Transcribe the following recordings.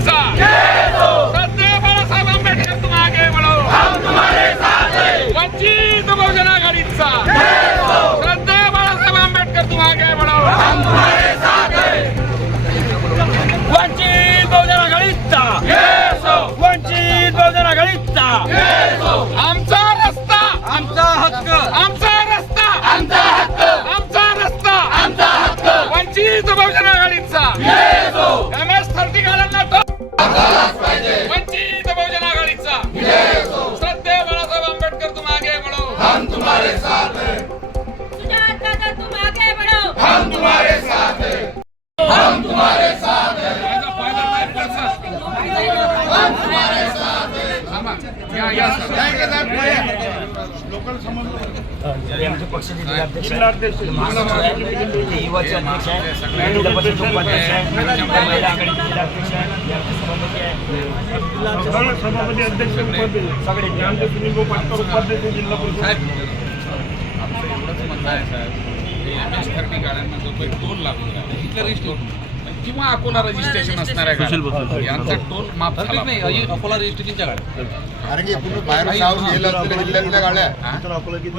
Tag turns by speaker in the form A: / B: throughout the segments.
A: आघाडीचा सध्या बाळासाहेब आंबेडकर तुम आगे बढ़ो वंचित बहुजन आघाडीचा आमचे
B: पक्षाचे जिल्हाध्यक्ष आहे. युवाचे अध्यक्ष आहे आणि तपासणीचे उपाध्यक्ष आहे महिला आघाडीचे जिल्हाध्यक्ष आहे विद्यार्थी सभापती
C: अध्यक्ष उपाध्यक्ष.
B: सगळे
C: आमचे सुनील भाऊ पाटकर उपाध्यक्ष जिल्हा परिषद.
A: साहेब आमचं एवढंच म्हणणं आहे साहेब. हे एम एस थर्टी गाड्यांना जो काही टोल लागू आहे इथलं रजिस्ट्रेशन किंवा अकोला रजिस्ट्रेशन असणाऱ्या गाड्या यांचा टोल माफ झाला पाहिजे.
D: अकोला रजिस्ट्रेशनच्या गाड्या
E: कारण की पूर्ण बाहेर गाव गेलं असलेल्या जिल्ह्यातल्या गाड्या
A: हा?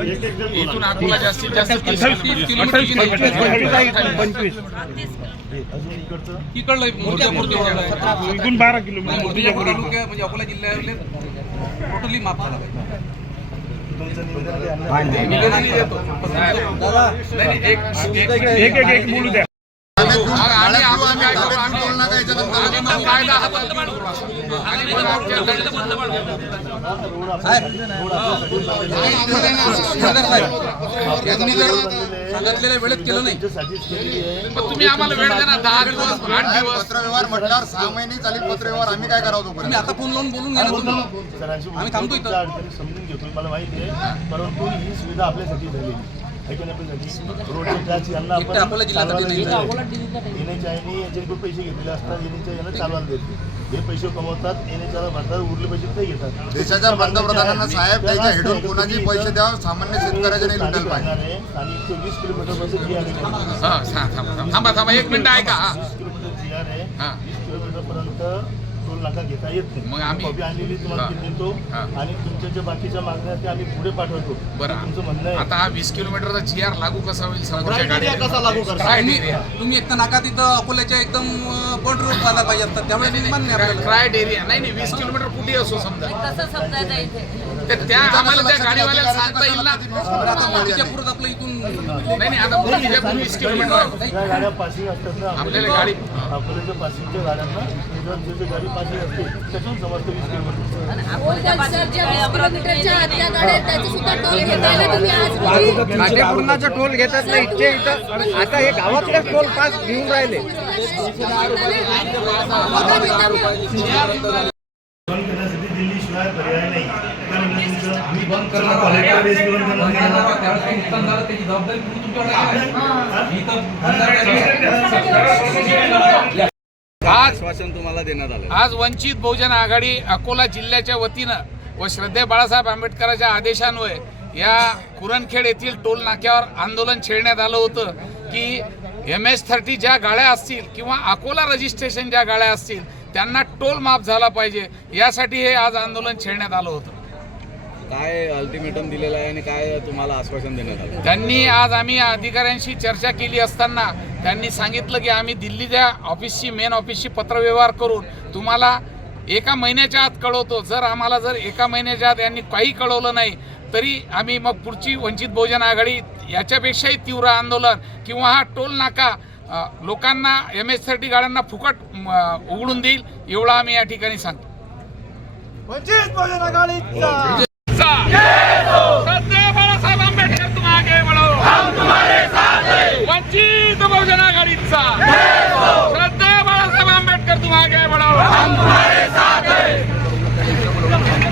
C: एक एक जण
A: इथून अकोला जास्तीत जास्त नाही.
D: इकडलं मोठ्या मोठ्या
C: एकूण बारा किलोमीटर
D: मोठ्या तालुक्या म्हणजे अकोला जिल्ह्यातले टोटली माफ झाला पाहिजे.
A: नाही, नाही, एक एक
C: एक बोलू द्या
A: कायदा हा बंद
D: यांनी जर सांगितलेल्या वेळेत केलं नाही
A: तुम्ही आम्हाला वेळ ना दहा दिवस आठ दिवस
E: पत्रव्यवहार म्हटल्यावर सहा महिने चालेल पत्रव्यवहार आम्ही काय करावं तोपर्यंत
D: आता फोन लावून बोलून घ्या तुम्ही. आम्ही थांबतो इथं.
C: समजून घेतो. मला माहिती आहे. परंतु ही सुविधा आपल्यासाठी झाली टॅक्स यांना पैसे घेतलेले असतात येण्याच्या यांना चालवायला देते हे पैसे कमवतात भरतात उरले पैसे ते घेतात.
E: देशाच्या पंतप्रधानांना साहेब त्याच्या हेडून कोणाचे पैसे द्यावं? सामान्य शेतकऱ्याचे नाही लुटायला पाहिजे.
C: आणि एकशे वीस किलोमीटरपासून जी आहे.
A: हा, थांबा थांबा, एक मिनिट ऐका.
C: वीस किलोमीटर जी आहे
A: हा.
C: वीस किलोमीटर पर्यंत टोल नाका घेता येत नाही.
A: मग आम्ही-
C: कॉपी आणलेली तुम्हाला
A: हा.
C: देतो
A: हा.
C: आणि तुमच्या ज्या बाकीच्या मागण्या त्या आम्ही पुढे पाठवतो.
A: बरं.
C: तुमचं म्हणणं आहे.
A: आता हा वीस किलोमीटरचा जी आर लागू कसा होईल
C: Criteria? कसा लागू.
D: तुम्ही एक तर नाका तिथं अकोल्याच्या एकदम बंड रोड झाला पाहिजे आता. त्यामुळे
A: नाही,
D: मान्य आपल्याला.
A: एरिया नाही नाही वीस किलोमीटर कुठे असो समजा.
F: कसं समजायचं इथे.
A: तर त्या आम्हाला त्या गाडीवाल्याला सांगता येईल ना.
D: आपलं इथून
A: नाही नाही आता मोठीच्या वीस किलोमीटर आहे.
C: ज्या गाड्या पासिंग असतात ना
A: आपल्याला गाडी-
C: पासिंगच्या गाड्यांना पासिंग असते त्याच्यातून समजतं वीस किलोमीटर.
F: सुद्धा टोल घेतायला तुम्ही आज रोजी
G: खाटेपूर्णाचा टोल घेतात ना इथे इथं. आता हे गावातले टोल पास घेऊन राहिले.
C: करण्यासाठी दिल्लीशिवाय पर्याय नाही त्यानंतर तुमचं आम्ही बंद करणार कॉलेक्टर बेस बंद करणार
A: आज
D: आश्वासन तुम्हाला देण्यात आलं
A: आज वंचित बहुजन आघाडी अकोला जिल्ह्याच्या वतीनं व श्रद्धे बाळासाहेब आंबेडकरांच्या आदेशान्वये या कुरणखेड येथील टोल नाक्यावर आंदोलन छेडण्यात आलं होतं की एम एस थर्टी ज्या गाड्या असतील किंवा अकोला रजिस्ट्रेशन ज्या गाड्या असतील त्यांना टोल माफ झाला पाहिजे. यासाठी हे आज आंदोलन छेडण्यात आलं होतं.
D: काय अल्टिमेटम दिलेलं आहे आणि काय तुम्हाला आश्वासन देण्यात आलं?
A: त्यांनी आज आम्ही अधिकाऱ्यांशी चर्चा केली असताना त्यांनी सांगितलं की आम्ही दिल्लीच्या ऑफिसची मेन ऑफिसशी पत्रव्यवहार करून तुम्हाला एका महिन्याच्या आत कळवतो. जर आम्हाला जर एका महिन्याच्या आत यांनी काही कळवलं नाही तरी आम्ही मग पुढची वंचित बहुजन आघाडी याच्यापेक्षाही तीव्र आंदोलन किंवा हा टोल नाका लोकांना एम एस थर्टी गाड्यांना फुकट उघडून देईल एवढं आम्ही या ठिकाणी सांगतो. सध्या बाळासाहेब आंबेडकर तुम आगे बढ़ो वंचित बहुजन आघाडीचा श्रद्धेय बाळासाहेब आंबेडकर तुम आगे बढ़ो